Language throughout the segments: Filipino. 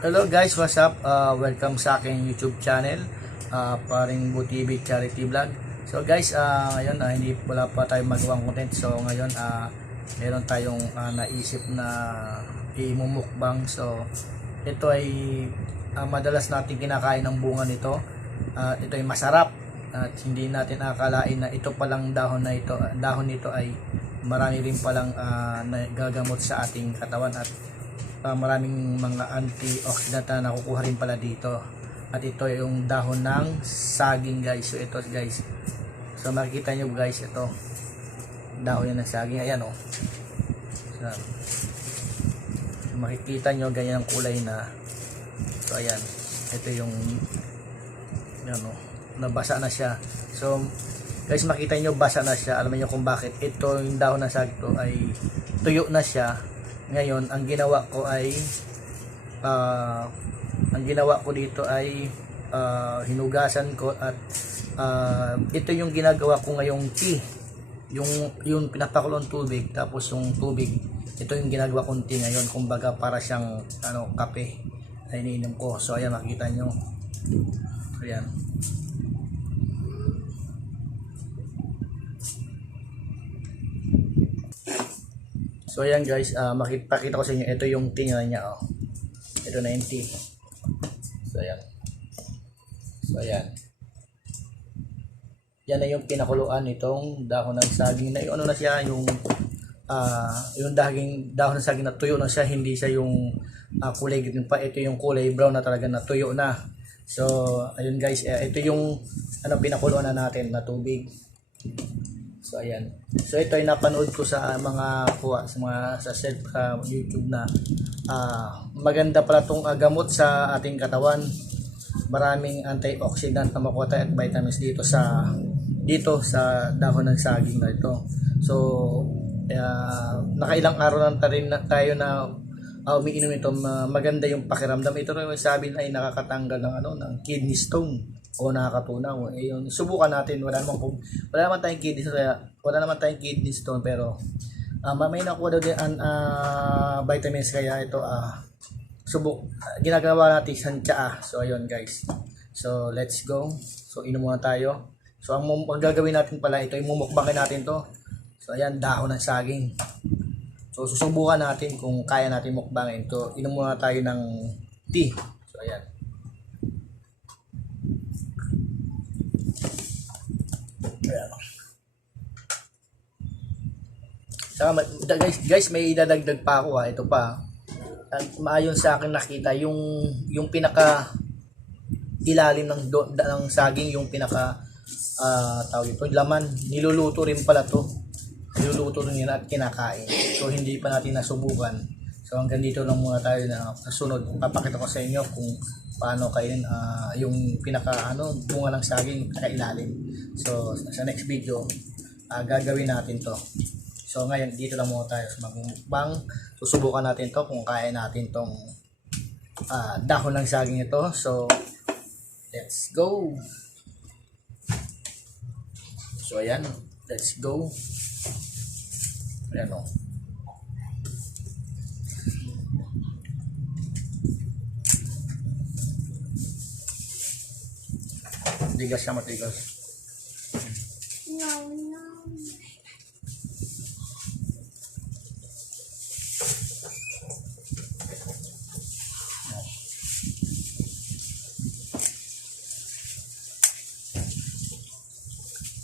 Hello guys, what's up? Welcome sa aking YouTube channel, Paring Bu TV Charity Vlog. So guys, ngayon hindi wala pa tayong magawang content. So ngayon meron tayong naisip na imumukbang. So ito ay madalas natin kinakain ng bunga nito. Ito ay masarap at hindi natin akalain na ito palang dahon nito ay marami rin palang gagamot sa ating katawan at maraming mga antioxidant na nakukuha rin pala dito. At ito yung dahon ng saging guys. So ito guys, so makikita nyo guys, ito dahon yan ng saging. Ayan o, so, makikita nyo ganyan ang kulay na. So ayan, ito yung yan o, nabasa na siya. So guys, makita nyo basa na siya. Alam niyo kung bakit. Ito yung dahon ng saging to ay tuyo na siya. Ngayon, ang ginawa ko dito ay hinugasan ko at ito yung ginagawa ko ngayong tea. Yung pinapakulong tubig, tapos yung tubig, ito yung ginagawa kong tea ngayon. Kumbaga para siyang kape na iniinom ko. So ayan, makita nyo. Ayan. So ayan guys, makipakita ko sa inyo, ito yung tea niya oh. Ito na yung tea. So ayan. So ayan. Yan na yung pinakuluan nitong dahon ng saging na yung ano na siya, yung dahon ng saging na tuyo na siya, hindi siya yung kulay green pa, ito yung kulay brown na talaga na tuyo na. So ayun guys, ito yung pinakuluan na natin na tubig. So ayan. So ito ay napanood ko sa mga sa YouTube na maganda pala tong gamot sa ating katawan. Maraming antioxidant na makuha tayo at vitamins dito sa dahon ng saging na ito. So nakailang araw na tayo na umiinom ito. Maganda yung pakiramdam. Ito rin yung sabi na ay nakakatanggal ng kidney stone o nakakatunaw. Yun, subukan natin. Wala naman tayong kidney stone, pero may nakuha daw din vitamins, kaya ito ginagawa natin sa tsaa. So ayun guys, so let's go. So inom muna tayo. So ang gagawin natin pala, ito yung mumukbangin natin to. So ayan, dahon ng saging. So susubukan natin kung kaya natin mukbangin to. Inom muna tayo ng tea. So ayan. Saka guys, may idadagdag pa ako ito pa. Maayon sa akin nakita yung pinaka ilalim ng saging, yung pinaka tawag ito, laman, niluluto rin pala to. Niluluto rin yan at kinakain. So hindi pa natin nasubukan. So hanggang dito lang muna tayo na kasunod. Papakita ko sa inyo kung paano kainin yung pinaka bunga ng saging pinakailalim. So sa next video gagawin natin to. So ngayon dito lang muna tayo sa magmukbang. Susubukan natin to kung kaya natin tong dahon ng saging ito. So let's go. So ayan, let's go. Ayan o. Matigas siya, matigas. No.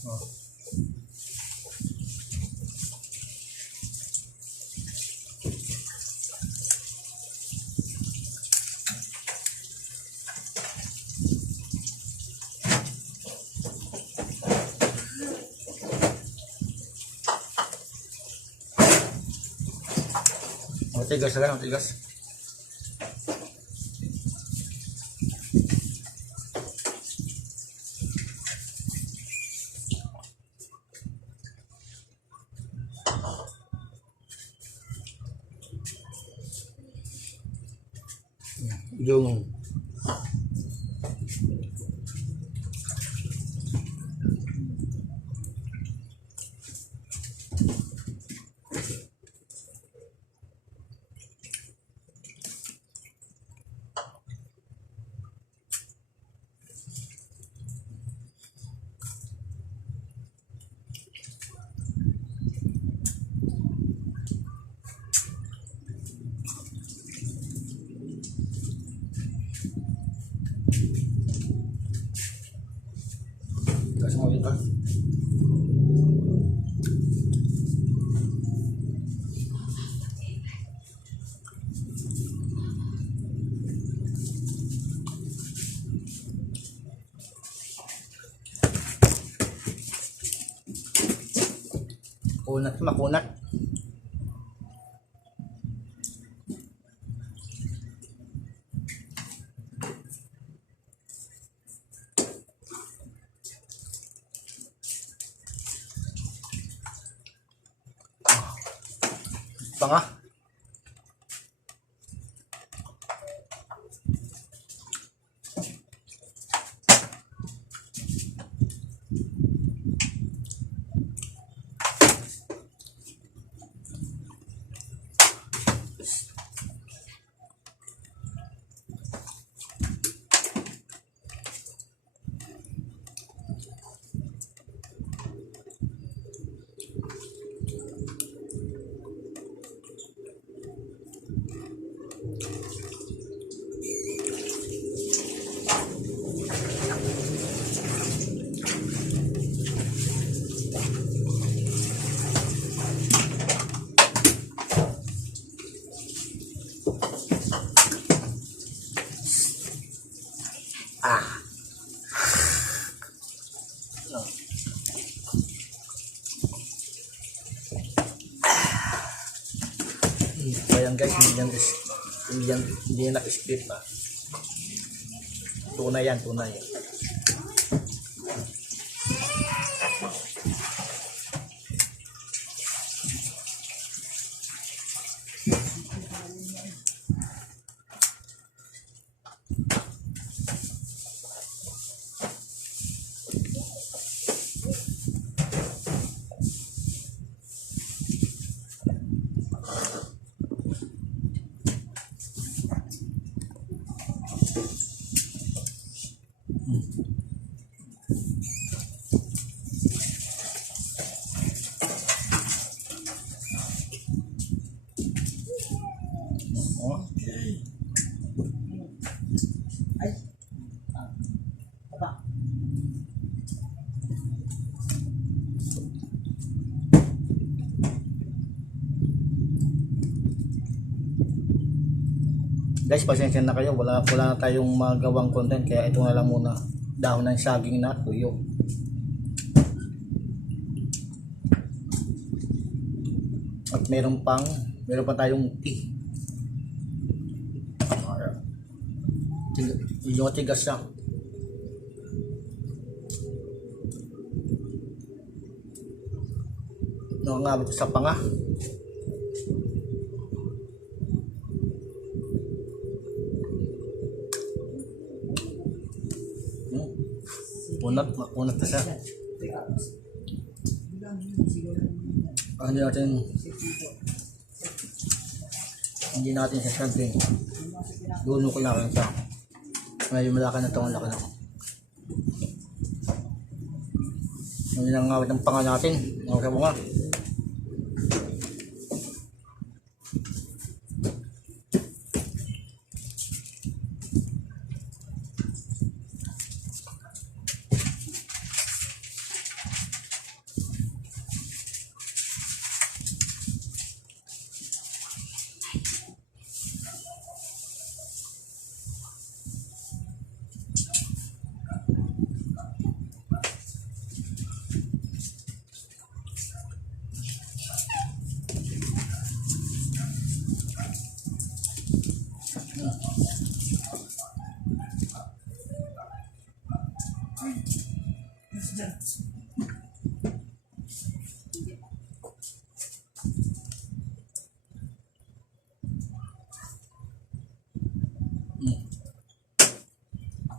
Oh. Matigas lang, matigas. Yung Kasi mo dito. Kunat, makunat. Tanga. Ah. So yan guys, hindi yan naka-split pa. Tunay yan, tunay. Okay. Ay. Apa? Guys, pasensya na kayo, wala na tayong magawang content, kaya ito na lang muna, dahon ng saging na tuyo. At meron pa tayong tea. Yung tigas siya. Nangangabot sa panga. Makunat na siya. Hindi natin siya siyempre. Dulo ko lang siya. Ngayon malaki na ito, ang laki na. Hindi nang ngawit ng panga natin. Okay po nga.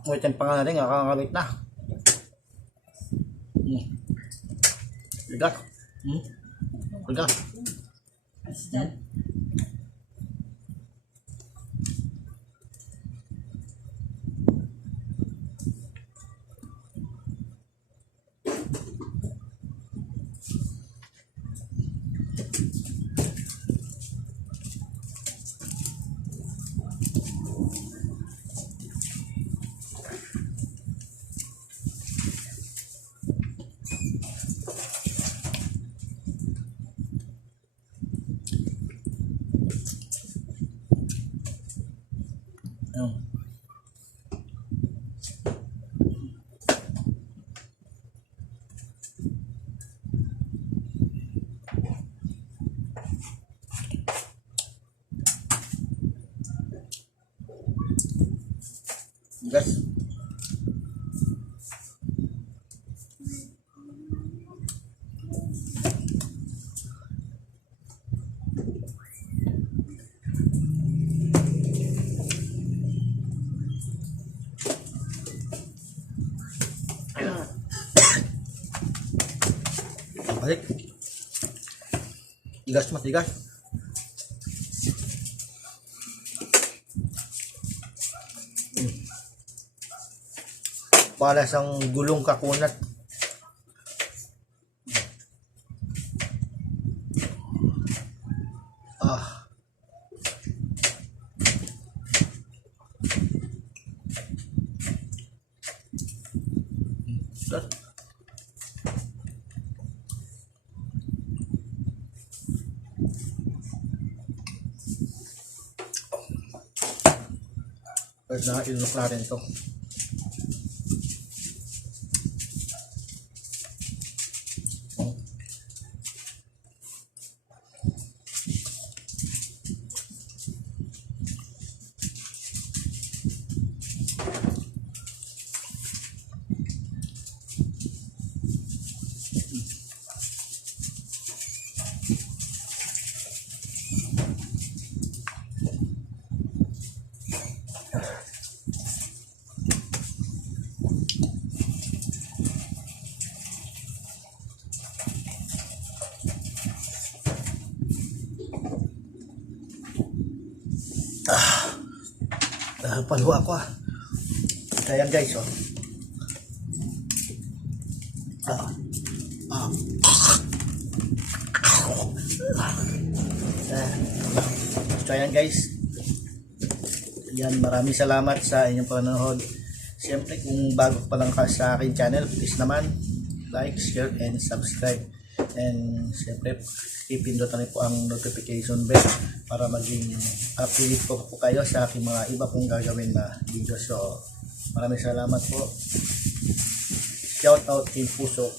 Wait, yung pangalan natin, kakakabit na. Ligat. Ligat. Gas. Balik. Tigas mas, tigas. Para siyang gulong kakunat. Ah. Pwede na ilunok natin ito. Paluha ako ah. Kaya guys oh. So ayan guys. Yan, maraming salamat sa inyong panonood. Siyempre kung bago pa lang ka sa aking channel, please naman like, share, and subscribe. And siyempre ipindutan niyo po ang notification bell para maging update po kayo sa aking mga iba pong gagawin na video. So maraming salamat po. Shout out Team Puso.